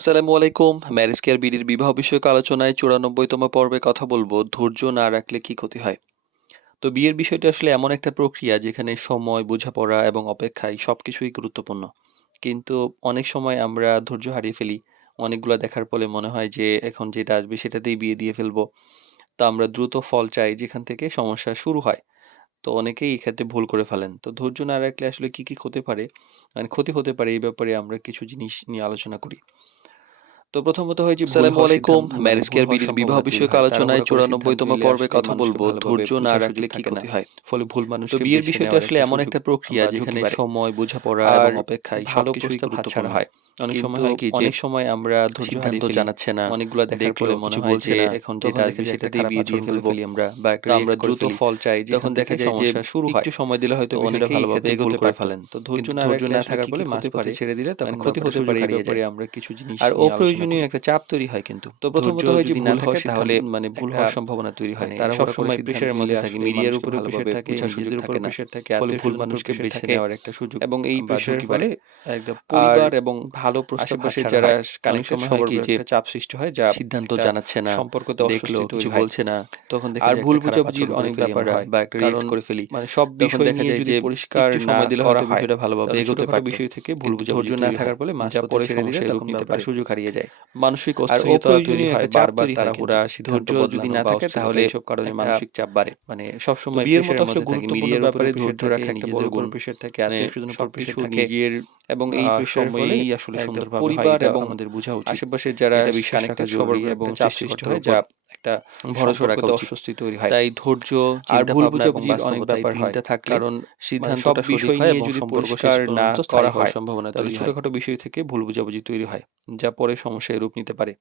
আসসালামু আলাইকুম। Marriage care বিডির বিবাহ বিষয়ক আলোচনায় ৯৪তম পর্বে কথা বলব, ধৈর্য না রাখলে কি ক্ষতি হয়। তো বিয়ের বিষয়টা আসলে এমন একটা প্রক্রিয়া যেখানে সময়, বোঝাপড়া এবং অপেক্ষায় সবকিছুই গুরুত্বপূর্ণ। কিন্তু অনেক সময় আমরা ধৈর্য হারিয়ে ফেলি। অনেকগুলা দেখার ফলে মনে হয় যে এখন যেটা আসবে সেটাতেই বিয়ে দিয়ে ফেলবো। তো আমরা দ্রুত ফল চাই, যেখান থেকে সমস্যা শুরু হয়। তো অনেকেই এই ক্ষেত্রে ভুল করে ফেলেন। তো ধৈর্য না রাখলে আসলে কি হতে পারে, মানে ক্ষতি হতে পারে, এই ব্যাপারে আমরা কিছু জিনিস নিয়ে আলোচনা করি। তো প্রথমত হয় যে ভুল আসসালামু হওয়ার আলাইকুম। সিদ্ধান্ত, মানে ম্যারেজ ভুল কেয়ার হওয়ার বিডির বিবাহ সম্ভাবনা তৈরি বিষয়ক হয়। আলোচনায় তাড়াহুড়া করে সিদ্ধান্ত ৯৪তম নিলে পর্বে আসলে কথা মানুষকে বলবো, ভালোভাবে ধৈর্য না বোঝার রাখলে সুযোগ কি থাকে না। ক্ষতি হয়। ফলে ভুল তো মানুষকে বিয়ের বেছে বিষয়টা নেওয়ার আসলে একটা এমন সুযোগ একটা প্রক্রিয়া বা ঝুঁকি যেখানে বাড়ে। সময়, বোঝাপড়া আর এবং অপেক্ষায় ভালো সবকিছুই প্রস্তাব হাতছাড়া গুরুত্বপূর্ণ। হয়। অনেক সময় কিন্তু হয় কি যে অনেক সময় আমরা ধৈর্য সিদ্ধান্ত হারিয়ে ফেলি। জানাচ্ছে না, অনেকগুলা দেখার দেখলো পরে মনে কিছু হয় বলছে যে না, এখন তখন যেটা দেখা আসবে যায় একটা সেটাতেই খারাপ বিয়ে দিয়ে আচরণ করে ফেলবো ফেলি আমরা, বা একটা তো আমরা রিঅ্যাক্ট করে দ্রুত ফেলি। ফল চাই, যেখান তখন থেকে দেখা যায় যে সমস্যা শুরু হয়। একটু সময় দিলে হয়তো তো বিষয়টা অনেকেই এই ভালোভাবে ক্ষেত্রে ভুল এগোতে করে পারত। ফেলেন। তো ধৈর্য কিন্তু না ধৈর্য রাখলে না আসলে থাকার কি ফলে হতে মাঝপথে পারে, ছেড়ে দিলে মানে তখন ক্ষতি ব্যাপারটা হতে সুযোগ পারে, এই হারিয়ে ব্যাপারে যায়। আমরা কিছু জিনিস আর নিয়ে আলোচনা অপ্রয়োজনীয় করি। একটা চাপ তৈরি হয় কিন্তু। তো ধৈর্য প্রথমত হয় যে যদি না ভুল থাকে হওয়ার তাহলে মানে ভুল একটা হওয়ার সম্ভাবনা তৈরি হয়। মানে তাড়াহুড়া করে সবসময় সিদ্ধান্ত প্রেশারের নিলে মধ্যে থাকি। আসলে মিডিয়ার মানুষকে উপরেও প্রেশার ভালোভাবে থাকে, বোঝার সুযোগ নিজেদের থাকে উপরেও না। প্রেশার থাকে, ফলে ভুল আত্মীয়স্বজনের উপরেও মানুষকে প্রেশার বেছে থাকে নেওয়ার একটা সুযোগ এবং এই বা প্রেশারের ঝুঁকি বাড়ে। ফলে একটা আর পরিবার এবং ভালো প্রস্তাব আশেপাশের হাতছাড়া যারা হয়। অনেক কানেক্টেড সময় হয় সবার কি উপর যে একটা চাপ সৃষ্টি হয়, যা সিদ্ধান্ত একটা জানাচ্ছে না, সম্পর্কতে দেখলো অস্বস্তি কিছু তৈরি হয়। বলছে না। তখন দেখা আর যায় ভুল একটা খারাপ বোঝাবুঝির আচরণ করে অনেক ফেলি ব্যাপার আমরা হয়। বা একটা রিঅ্যাক্ট কারণ করে ফেলি। মানে সব তখন বিষয় দেখা নিয়ে যায় যদি যে পরিষ্কার একটু না সময় দিলে করা হয়তো হয়, বিষয়টা ভালোভাবে তাহলে এগোতে ছোটখাটো পারত। বিষয় থেকে ভুল কিন্তু ধৈর্য বোঝাবুঝি না তৈরি হয়, থাকার ফলে যা মাঝপথে পরে ছেড়ে দিলে সমস্যায় রূপ তখন নিতে ব্যাপারটা পারে। সুযোগ হারিয়ে যায়। মানসিক আর অস্থিরতা তৈরি অপ্রয়োজনীয় হয়, একটা চাপ বারবার তৈরি হয় কিন্তু। তাড়াহুড়া, সিদ্ধান্ত ধৈর্য যদি বদলানো না বা থাকে অস্থিরতা, তাহলে এইসব কারণে একটা মানসিক চাপ বাড়ে। মানে তো সবসময় বিয়ের মতো প্রেশারের আসলে মধ্যে থাকি। গুরুত্বপূর্ণ মিডিয়ার উপরেও ব্যাপারে প্রেশার ধৈর্য থাকে, রাখা একটা বড় নিজেদের গুণ। উপরেও প্রেশার থাকে, মানে আত্মীয়স্বজনের উপর প্রেশার সবকিছু থাকে নিজের এবং এই প্রেশারের ফলে সময়েই আসলে একটা সুন্দরভাবে হয়, পরিবার এটা এবং আমাদের বোঝা উচিত। আশেপাশের যারা এটা বিশ্বাস রাখা কানেক্টেড সবার জরুরি উপর এবং একটা চাপ সৃষ্টি সৃষ্টিকর্তার হয় উপর যা একটা ভরসা রাখা সম্পর্কতে উচিত। অস্বস্তি তৈরি হয়। তাই ধৈর্য, আর ভুল চিন্তাভাবনা এবং বোঝাবুঝির অনেক বাস্তবতা, এই ব্যাপার হয়। ৩ টা থাকলে কারণ মানে সব সিদ্ধান্তটা সঠিক বিষয় হয় নিয়ে এবং যদি সম্পর্ক শেষ পরিষ্কার না পর্যন্ত স্থায়ী করা হওয়ার হয়, সম্ভাবনা তাহলে তৈরি হয়। ছোটখাটো বিষয় থেকে ভুল বোঝাবুঝি তৈরি হয়, যা পরে সমস্যায় রূপ নিতে পারে।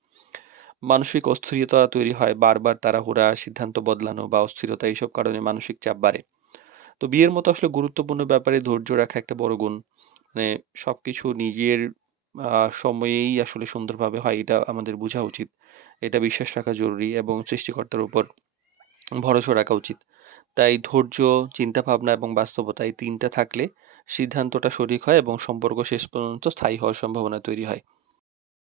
মানসিক অস্থিরতা তৈরি হয়, বারবার তাড়াহুড়া, সিদ্ধান্ত বদলানো বা অস্থিরতা, এইসব কারণে মানসিক চাপ বাড়ে। তো বিয়ের মতো আসলে গুরুত্বপূর্ণ ব্যাপারে ধৈর্য রাখা একটা বড় গুণ। মানে সবকিছু নিজের সময়েই আসলে সুন্দরভাবে হয়, এটা আমাদের বোঝা উচিত। এটা বিশ্বাস রাখা জরুরি এবং সৃষ্টিকর্তার উপর ভরসা রাখা উচিত। তাই ধৈর্য, চিন্তাভাবনা এবং বাস্তবতা, এই ৩ টা থাকলে সিদ্ধান্তটা সঠিক হয় এবং সম্পর্ক শেষ পর্যন্ত স্থায়ী হওয়ার সম্ভাবনা তৈরি হয়।